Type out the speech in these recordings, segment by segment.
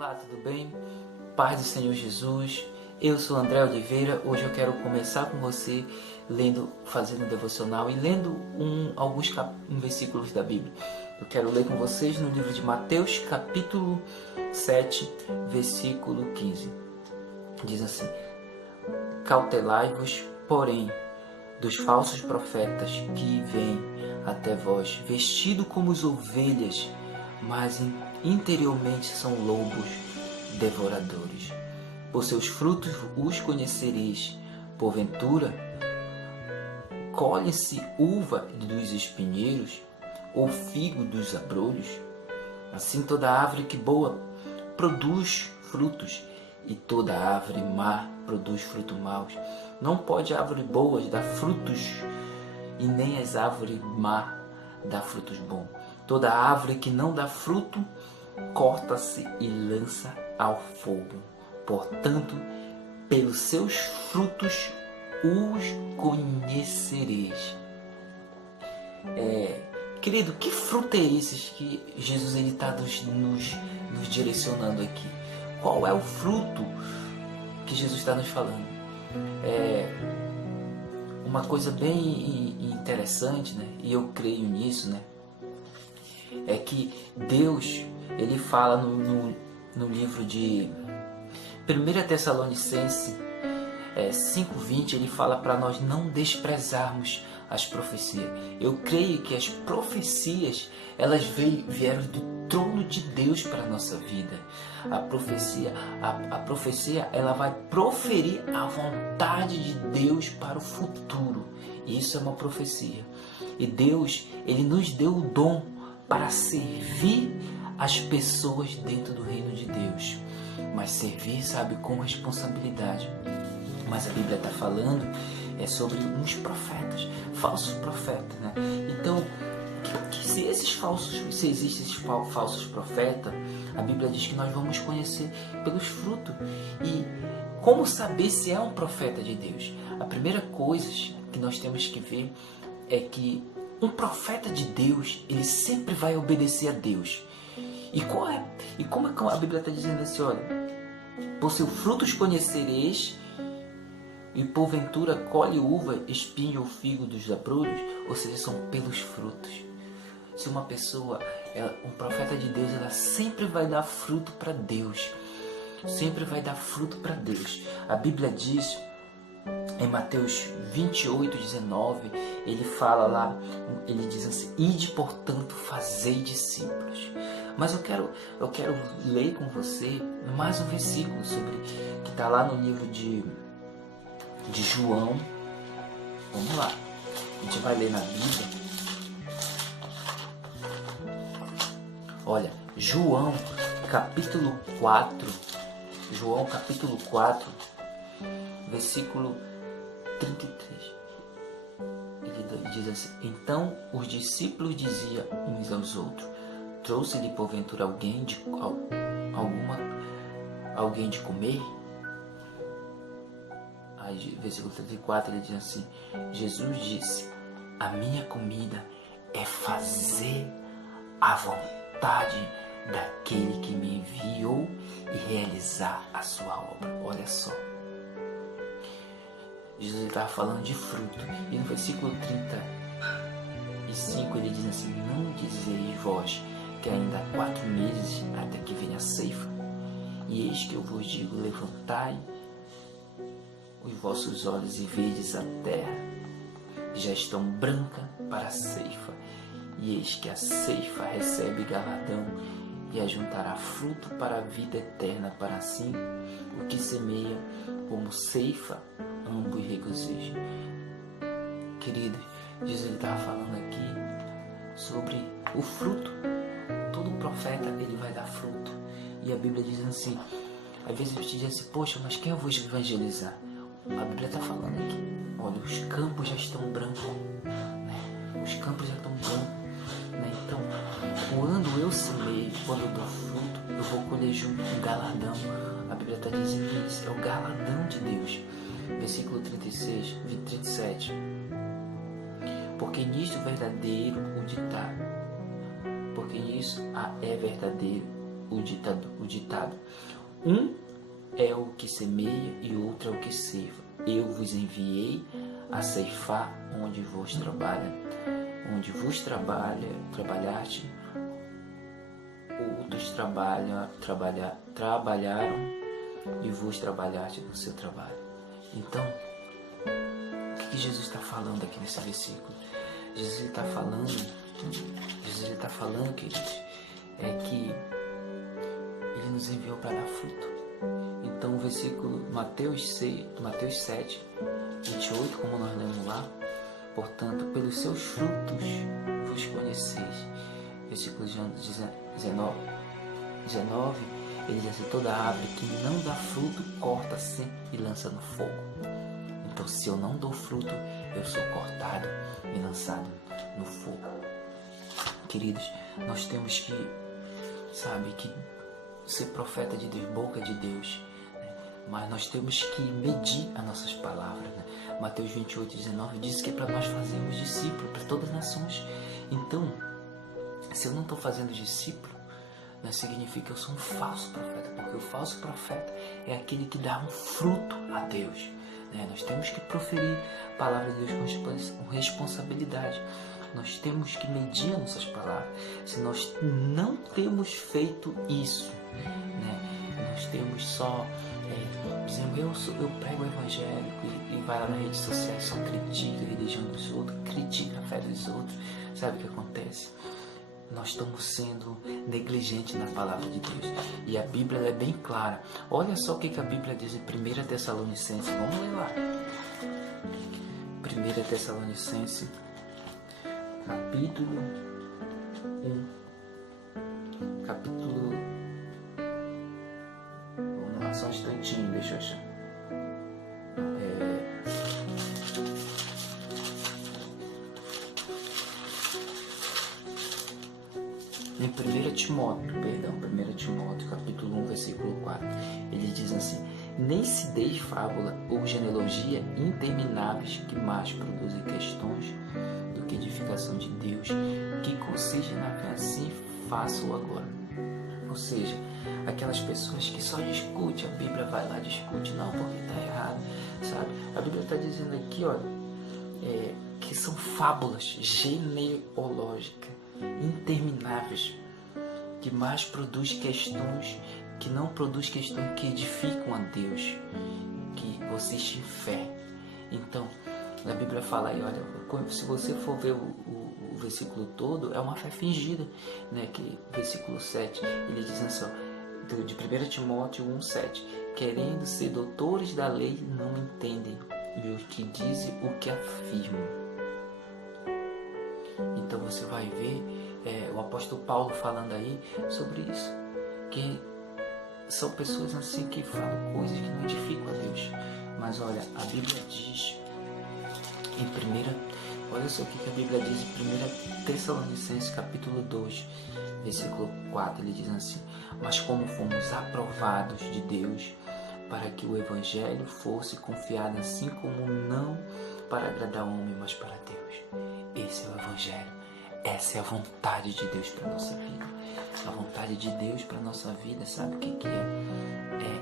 Olá, tudo bem? Paz do Senhor Jesus. Eu sou André Oliveira. Hoje eu quero começar com você fazendo um devocional e lendo alguns versículos da Bíblia. Eu quero ler com vocês no livro de Mateus, capítulo 7, versículo 15. Diz assim: Cautelai-vos, porém, dos falsos profetas que vêm até vós, vestidos como as ovelhas, mas interiormente são lobos devoradores. Por seus frutos os conhecereis. Porventura, colhe-se uva dos espinheiros, ou figo dos abrolhos? Assim toda árvore que boa produz frutos, e toda árvore má produz frutos maus. Não pode a árvore boa dar frutos, e nem as árvores má dar frutos bons. Toda árvore que não dá fruto, corta-se e lança ao fogo. Portanto, pelos seus frutos os conhecereis. Querido, que fruto é esse que Jesus está nos direcionando aqui? Qual é o fruto que Jesus está nos falando? Uma coisa bem interessante, né? E eu creio nisso, né? É que Deus, ele fala no livro de 1 Tessalonicenses 5:20, ele fala para nós não desprezarmos as profecias. Eu creio que as profecias, elas vieram do trono de Deus para a nossa vida. A profecia, ela vai proferir a vontade de Deus para o futuro. Isso é uma profecia. E Deus, ele nos deu o dom para servir as pessoas dentro do reino de Deus. Mas servir, sabe, com responsabilidade. Mas a Bíblia está falando sobre uns profetas, falsos profetas, né? Então, se existem esses falsos profetas, a Bíblia diz que nós vamos conhecer pelos frutos. E como saber se é um profeta de Deus? A primeira coisa que nós temos que ver é que um profeta de Deus, ele sempre vai obedecer a Deus. E como é que a Bíblia está dizendo assim, olha, por seus frutos conhecereis, e porventura colhe uva, espinho ou figo dos abrolhos, ou seja, são pelos frutos. Se uma pessoa, um profeta de Deus, ela sempre vai dar fruto para Deus. Sempre vai dar fruto para Deus. A Bíblia diz, em Mateus 28:19, ele fala lá, ele diz assim: ide, portanto, fazei discípulos. Mas eu quero ler com você mais um versículo que está lá no livro de João. Vamos lá, a gente vai ler na Bíblia. Olha, João capítulo 4, versículo 33. Ele diz assim: então os discípulos diziam uns aos outros: trouxe-lhe porventura alguém de comer? Aí, versículo 34, ele diz assim: Jesus disse: a minha comida é fazer a vontade daquele que me enviou e realizar a sua obra. Olha só, Jesus estava falando de fruto. E no versículo 35 ele diz assim: não dizeis vós que ainda há 4 meses até que venha a ceifa? E eis que eu vos digo: levantai os vossos olhos e vedes a terra, já estão branca para a ceifa. E eis que a ceifa recebe galardão, e ajuntará fruto para a vida eterna, para assim o que semeia como ceifa, ambos regozijam. Queridos, Jesus estava falando aqui sobre o fruto. Todo profeta, ele vai dar fruto. E a Bíblia diz assim, às vezes a gente diz assim: poxa, mas quem eu vou evangelizar? A Bíblia está falando aqui: olha, os campos já estão brancos, né? Os campos já estão brancos, né? Então, quando eu semeio, quando eu dou fruto, eu vou colher junto um galardão. A Bíblia está dizendo isso, é o galardão de Deus. Versículo 37. Porque nisto verdadeiro o ditado, porque nisso é verdadeiro o ditado: um é o que semeia e outro é o que ceifa. Eu vos enviei a ceifar onde vos trabalhaste, outros trabalharam e vos trabalhaste no seu trabalho. Então, o que Jesus está falando aqui nesse versículo? Jesus está falando, queridos, é que Ele nos enviou para dar fruto. Então, o versículo Mateus 7, 28, como nós lemos lá: portanto, pelos seus frutos vos conheceis. Versículo 19, ele diz assim: toda árvore que não dá fruto, corta-se e lança no fogo. Então, se eu não dou fruto, eu sou cortado e lançado no fogo. Queridos, nós temos que ser profeta de Deus, boca de Deus, né? Mas nós temos que medir as nossas palavras, né? Mateus 28, 19 diz que é para nós fazermos discípulos para todas as nações. Então, se eu não estou fazendo discípulo, né, significa que eu sou um falso profeta, porque o falso profeta é aquele que dá um fruto a Deus, né? Nós temos que proferir a palavra de Deus com responsabilidade. Nós temos que medir as nossas palavras. Se nós não temos feito isso, né, nós temos só dizendo: eu prego o evangelho, e vai lá na rede social e só critica a religião dos outros, critica a fé dos outros. Sabe o que acontece? Nós estamos sendo negligentes na palavra de Deus. E a Bíblia é bem clara. Olha só o que a Bíblia diz em 1 Tessalonicenses. Vamos ler lá. 1 Tessalonicenses, capítulo 1. Vamos lá, só um instantinho, deixa eu achar. Em 1 Timóteo, capítulo 1, versículo 4, ele diz assim: nem se deis fábula ou genealogia intermináveis que mais produzem questões do que edificação de Deus, que consiste na fé, assim façam agora. Ou seja, aquelas pessoas que só discutem a Bíblia, vai lá, discute, não, porque está errado, sabe? A Bíblia está dizendo aqui, olha, que são fábulas genealógicas intermináveis, que mais produz questões, que não produz questões que edificam a Deus, que consiste em fé. Então, a Bíblia fala aí, olha, se você for ver o versículo todo, é uma fé fingida, né? Que versículo 7, ele diz assim, de 1 Timóteo 1,7: querendo ser doutores da lei, não entendem o que dizem, o que afirmam. Então você vai ver o apóstolo Paulo falando aí sobre isso, que são pessoas assim que falam coisas que não edificam a Deus. Mas olha, a Bíblia diz olha só o que a Bíblia diz em 1 Tessalonicenses capítulo 2, versículo 4, ele diz assim: mas como fomos aprovados de Deus para que o Evangelho fosse confiado, assim como não para agradar ao homem, mas para Deus. Esse é o Evangelho. Essa é a vontade de Deus para a nossa vida. A vontade de Deus para a nossa vida, sabe o que é? É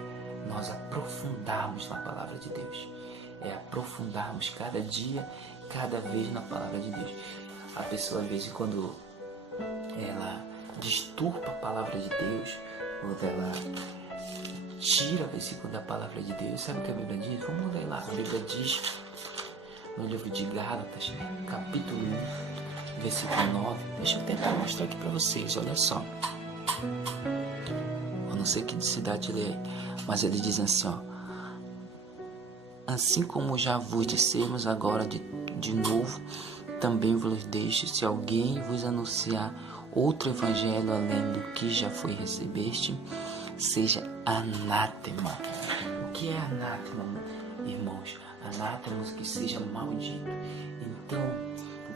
nós aprofundarmos na palavra de Deus. É aprofundarmos cada dia, cada vez na palavra de Deus. A pessoa, às vezes, quando ela disturpa a palavra de Deus, ou ela tira o versículo da palavra de Deus, sabe o que a Bíblia diz? Vamos ler lá. A Bíblia diz no livro de Gálatas, capítulo 1, versículo 9. Deixa eu tentar mostrar aqui para vocês, olha só. Eu não sei que cidade ele é, mas ele diz assim, ó: assim como já vos dissemos agora de novo, também vos deixo, se alguém vos anunciar outro evangelho além do que já foi recebeste, seja anátema. O que é anátema, irmãos? Anátema que seja maldito. Então,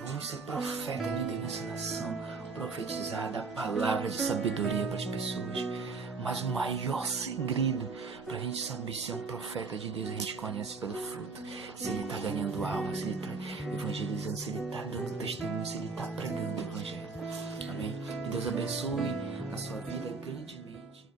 vamos ser profeta de Deus nessa nação, profetizar, dar palavra de sabedoria para as pessoas. Mas o maior segredo para a gente saber se é um profeta de Deus, a gente conhece pelo fruto. Se ele está ganhando alma, se ele está evangelizando, se ele está dando testemunho, se ele está pregando o evangelho. Amém? Que Deus abençoe a sua vida grandemente.